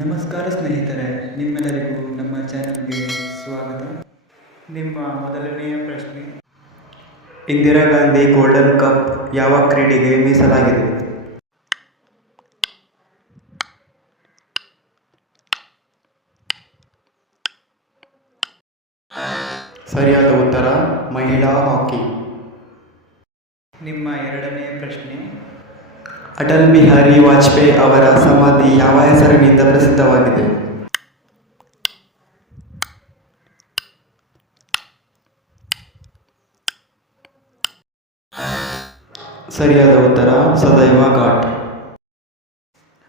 ನಮಸ್ಕಾರ ಸ್ನೇಹಿತರೆ, ನಿಮ್ಮೆಲ್ಲರಿಗೂ ನಮ್ಮ ಚಾನಲ್ಗೆ ಸ್ವಾಗತ. ನಿಮ್ಮ ಮೊದಲನೆಯ ಪ್ರಶ್ನೆ, ಇಂದಿರಾ ಗಾಂಧಿ ಗೋಲ್ಡನ್ ಕಪ್ ಯಾವ ಕ್ರೀಡೆಗೆ ಮೀಸಲಾಗಿದೆ? ಸರಿಯಾದ ಉತ್ತರ ಮಹಿಳಾ ಹಾಕಿ. ನಿಮ್ಮ ಎರಡನೆಯ ಪ್ರಶ್ನೆ, ಅಟಲ್ ಬಿಹಾರಿ ವಾಜಪೇಯಿ ಅವರ ಸಮಾಧಿ ಯಾವ ಹೆಸರಿನಿಂದ ಪ್ರಸಿದ್ಧವಾಗಿದೆ? ಸರಿಯಾದ ಉತ್ತರ ಸದೈವ ಘಾಟ್.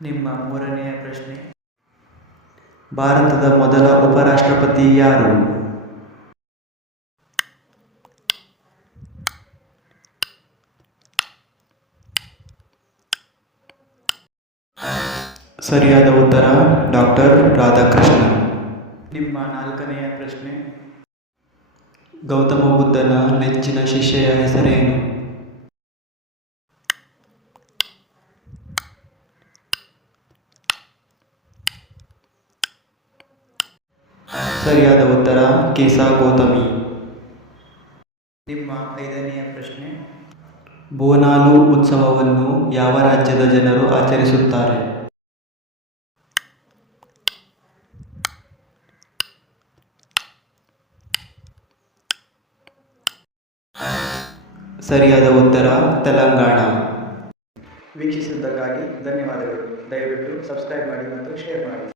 ನಿಮ್ಮ ಮೂರನೆಯ ಪ್ರಶ್ನೆ, ಭಾರತದ ಮೊದಲ ಉಪರಾಷ್ಟ್ರಪತಿ ಯಾರು? ಸರಿಯಾದ ಉತ್ತರ ಡಾಕ್ಟರ್ ರಾಧಾಕೃಷ್ಣನ್. ನಿಮ್ಮ ನಾಲ್ಕನೆಯ ಪ್ರಶ್ನೆ, ಗೌತಮ ಬುದ್ಧನ ನೆಚ್ಚಿನ ಶಿಷ್ಯೆಯ ಹೆಸರೇನು? ಸರಿಯಾದ ಉತ್ತರ ಕೇಸಾ ಗೌತಮಿ. ನಿಮ್ಮ ಐದನೆಯ ಪ್ರಶ್ನೆ, ಬೋನಾಲು ಉತ್ಸವವನ್ನು ಯಾವ ರಾಜ್ಯದ ಜನರು ಆಚರಿಸುತ್ತಾರೆ? ಸರಿಯಾದ ಉತ್ತರ ತೆಲಂಗಾಣ. ವೀಕ್ಷಿಸಿದ್ದಕ್ಕಾಗಿ ಧನ್ಯವಾದಗಳು. ದಯವಿಟ್ಟು ಸಬ್ಸ್ಕ್ರೈಬ್ ಮಾಡಿ ಮತ್ತು ಶೇರ್ ಮಾಡಿ.